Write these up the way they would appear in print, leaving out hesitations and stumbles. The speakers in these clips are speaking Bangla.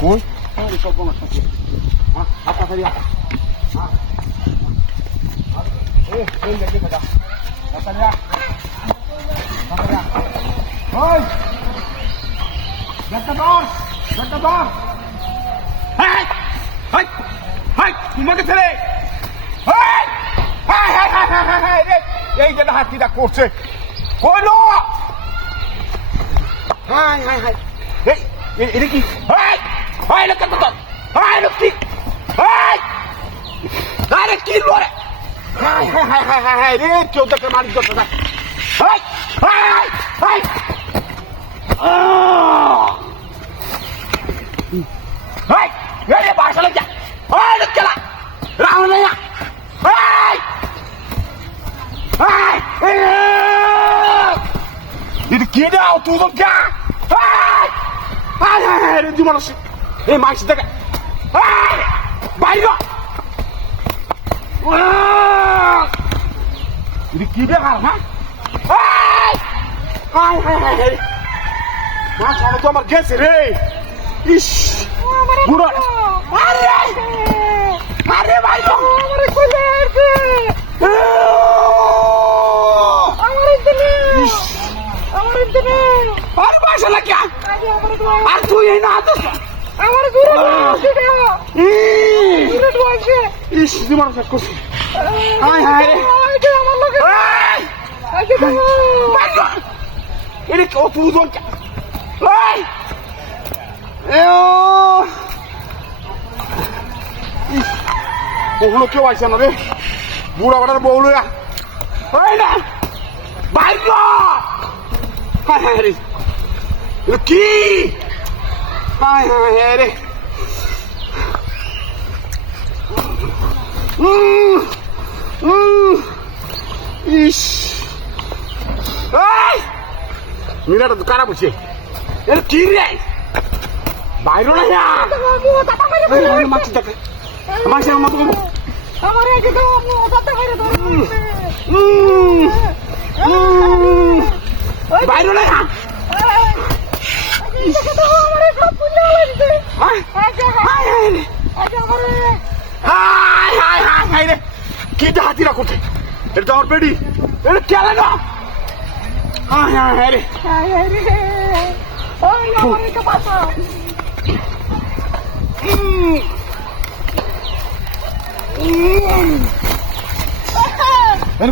কই সব আমার সাথে হাত কাছে দিয়া এই দেখি দাদা হাত দিয়া ওই একটা বার হাই হাই হাই তোমাকে ছেড়ে হাই হাই হাই হাই হাই হাই রে এই যে হাতিটা করছে কইলো হাই হাই হাই এই এটা কি হাই হাই লোক কত হাই লোক কি হাই আরে কি লোরে হাই হাই হাই হাই হাই হাই রে কেউ তোকে মারি করতে না হাই হাই হাই হাই এই বাসা লাগা হাই লোক কেলা রাউন্ড না হাই হাই এটা কি দাও তুই তো যা হাই হাই হাই রে দিমানো এই মাইস দেখা হাই বাইরে এটা কি দেখা না হাই হাই হাই হাই মা ছাড়ো তো আমার গেছে রে ইস বুড়ো আরে আরে ভাই তো আমারে কইলে আছে আমারে দিলে আমারে দিলে আর বাসা লাগা আর তুই এই না তো আমারে দূরে দূরে দূরে ইস দিমার কাজ করছিস হাই হাই আইতে আমার লগে আইতে তো এরে কত তুই এই ওগুলো কেউ আইসে না রে বুড়া বাটার বউ লইয়া না বাইর হায় হায় রে কি হায় হায় রে ইস মিনাটা তো খারাপ হচ্ছে এর কি রে বাইরে না মাছি দেখে মাছি আমার তো আমার একে তো দাঁতে বাইরে বাইরে না কি হাতিরা করছে এটা তো আমার পেটি এটা কেন না হায় হায় রে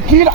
কি না